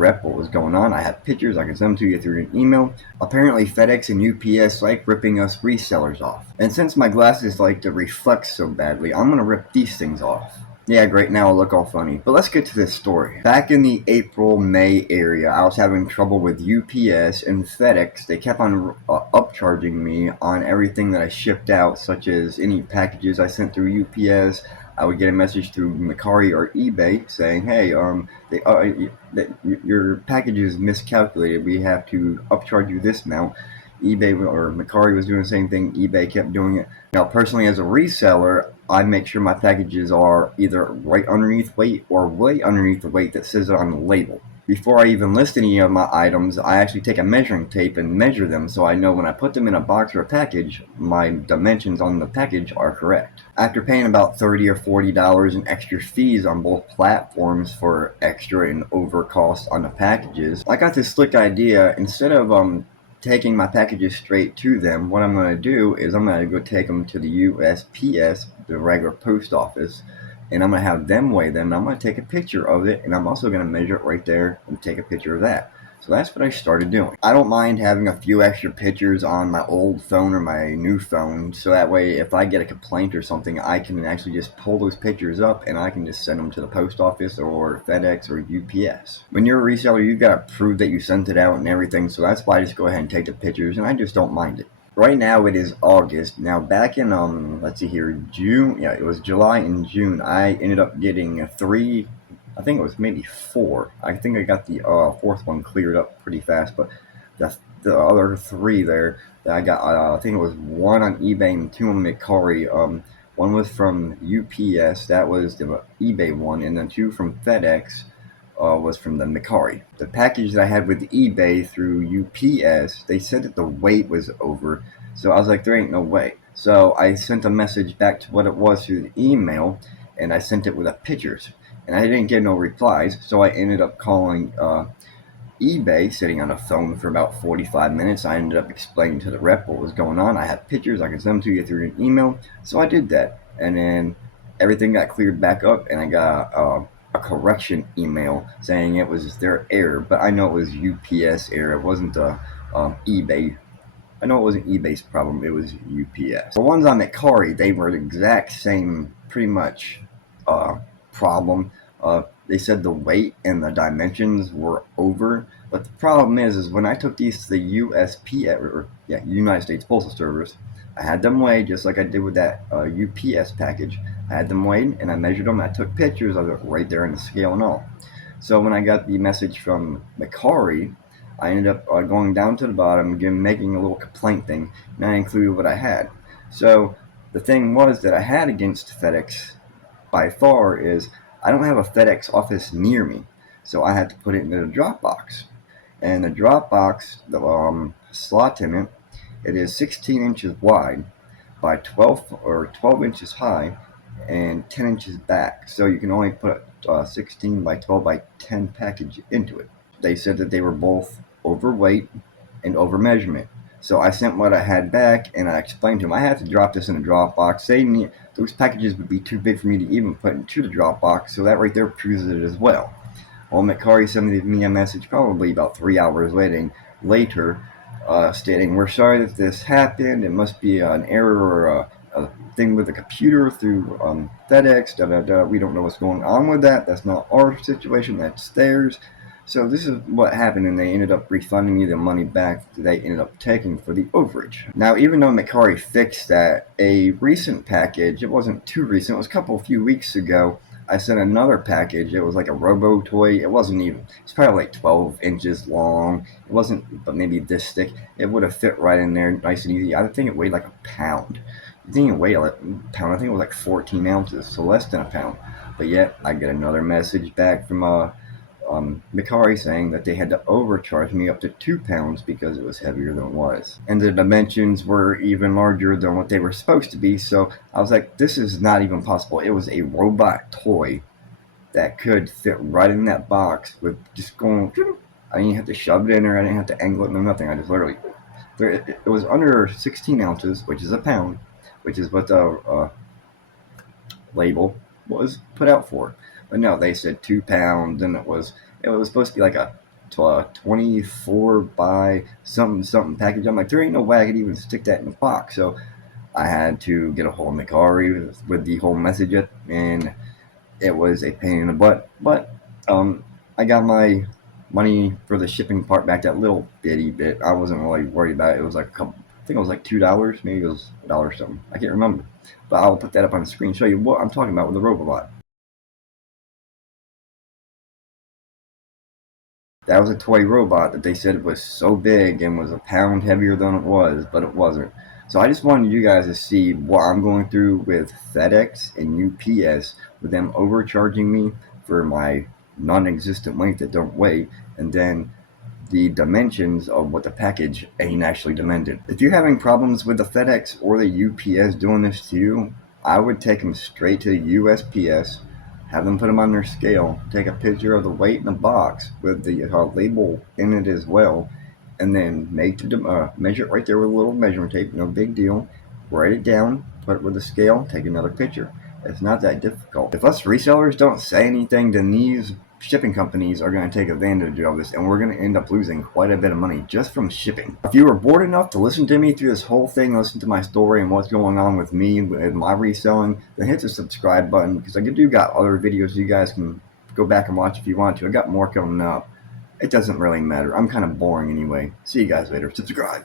rep what was going on. I have pictures. I can send them to you through an email. Apparently, FedEx and UPS like ripping us resellers off. And since my glasses like to reflect so badly, I'm going to rip these things off. Yeah, great, now I look all funny. But let's get to this story. Back in the April-May area, I was having trouble with UPS and FedEx. They kept on upcharging me on everything that I shipped out, such as any packages I sent through UPS. I would get a message through Mercari or eBay saying, hey, your package is miscalculated. We have to upcharge you this amount. eBay or Mercari was doing the same thing. eBay kept doing it. Now, personally, as a reseller, I make sure my packages are either right underneath weight or way underneath the weight that says it on the label. Before I even list any of my items, I actually take a measuring tape and measure them so I know when I put them in a box or a package, my dimensions on the package are correct. After paying about $30 or $40 in extra fees on both platforms for extra and over costs on the packages, I got this slick idea. Instead of taking my packages straight to them, what I'm going to do is I'm going to go take them to the USPS, the regular post office, and I'm going to have them weigh them. I'm going to take a picture of it, and I'm also going to measure it right there and take a picture of that. So that's what I started doing. I don't mind having a few extra pictures on my old phone or my new phone, so that way if I get a complaint or something, I can actually just pull those pictures up and I can just send them to the post office or FedEx or UPS. When you're a reseller, you've got to prove that you sent it out and everything, so that's why I just go ahead and take the pictures, and I just don't mind it. Right now it is August. Now back in let's see here, June, yeah, it was July and June, I ended up getting three, I think it was maybe four. I think I got the fourth one cleared up pretty fast, but the other three there that I got, I think it was one on eBay and two on Mercari. One was from UPS, that was the eBay one, and then two from FedEx was from the Mercari. The package that I had with eBay through UPS, they said that the weight was over, so I was like, there ain't no way. So I sent a message back to what it was through the email, and I sent it with the pictures. And I didn't get no replies, so I ended up calling eBay, sitting on a phone for about 45 minutes. I ended up explaining to the rep what was going on. I have pictures, I can send them to you through an email. So I did that, and then everything got cleared back up, and I got a correction email saying it was their error, but I know it was UPS error. It wasn't eBay. I know it wasn't eBay's problem, it was UPS. The ones on Mercari, they were the exact same, pretty much, problem. They said the weight and the dimensions were over, but the problem is when I took these to the USPS, United States Postal Service, I had them weighed just like I did with that UPS package. I had them weighed and I measured them. I took pictures of it right there on the scale and all. So when I got the message from Mercari, I ended up going down to the bottom, making a little complaint thing, and I included what I had. So the thing was that I had against FedEx by far is I don't have a FedEx office near me, so I had to put it into the drop box. And the drop box, the slot in it is 16 inches wide by 12 inches high and 10 inches back. So you can only put a 16 by 12 by 10 package into it. They said that they were both overweight and over measurement. So I sent what I had back, and I explained to them I had to drop this in a drop box. Those packages would be too big for me to even put into the drop box, so that right there proves it as well. Well, Mercari sent me a message probably about 3 hours later, stating, we're sorry that this happened. It must be an error or a thing with the computer through FedEx, We don't know what's going on with that. That's not our situation, that's theirs. So this is what happened, and they ended up refunding me the money back that they ended up taking for the overage. Now, even though Mercari fixed that, a recent package, it wasn't too recent, it was a few weeks ago, I sent another package. It was like a robo toy. It wasn't even, it's probably like 12 inches long. It wasn't, but maybe this thick. It would have fit right in there nice and easy. I think it weighed like a pound. It didn't even weigh like a pound. I think it was like 14 ounces, so less than a pound. But yet, I get another message back from Mercari saying that they had to overcharge me up to 2 pounds because it was heavier than it was. And the dimensions were even larger than what they were supposed to be, so I was like, this is not even possible. It was a robot toy that could fit right in that box with just going, I didn't have to shove it in there, I didn't have to angle it, no nothing. I just literally, it was under 16 ounces, which is a pound, which is what the label was put out for. But no, they said 2 pounds, and it was supposed to be like a 24 by something package. I'm like, there ain't no way I could even stick that in a box. So I had to get a hold of Macari with the whole message, and it was a pain in the butt. But I got my money for the shipping part back, that little bitty bit. I wasn't really worried about it. It was like a couple, I think it was like $2, maybe it was $1 something. I can't remember. But I'll put that up on the screen, show you what I'm talking about with the robot. That was a toy robot that they said was so big and was a pound heavier than it was, but it wasn't. So I just wanted you guys to see what I'm going through with FedEx and UPS, with them overcharging me for my non-existent weight that don't weigh, and then the dimensions of what the package ain't actually dimensioned. If you're having problems with the FedEx or the UPS doing this to you, I would take them straight to the USPS, have them put them on their scale, take a picture of the weight in the box with the label in it as well, and then measure it right there with a little measuring tape, no big deal. Write it down, put it with the scale, take another picture. It's not that difficult. If us resellers don't say anything, then these shipping companies are going to take advantage of this, and we're going to end up losing quite a bit of money just from shipping. If you were bored enough to listen to me through this whole thing, listen to my story and what's going on with me with my reselling, then hit the subscribe button, because I do got other videos you guys can go back and watch if you want to. I got more coming up. It doesn't really matter. I'm kind of boring anyway. See you guys later. Subscribe.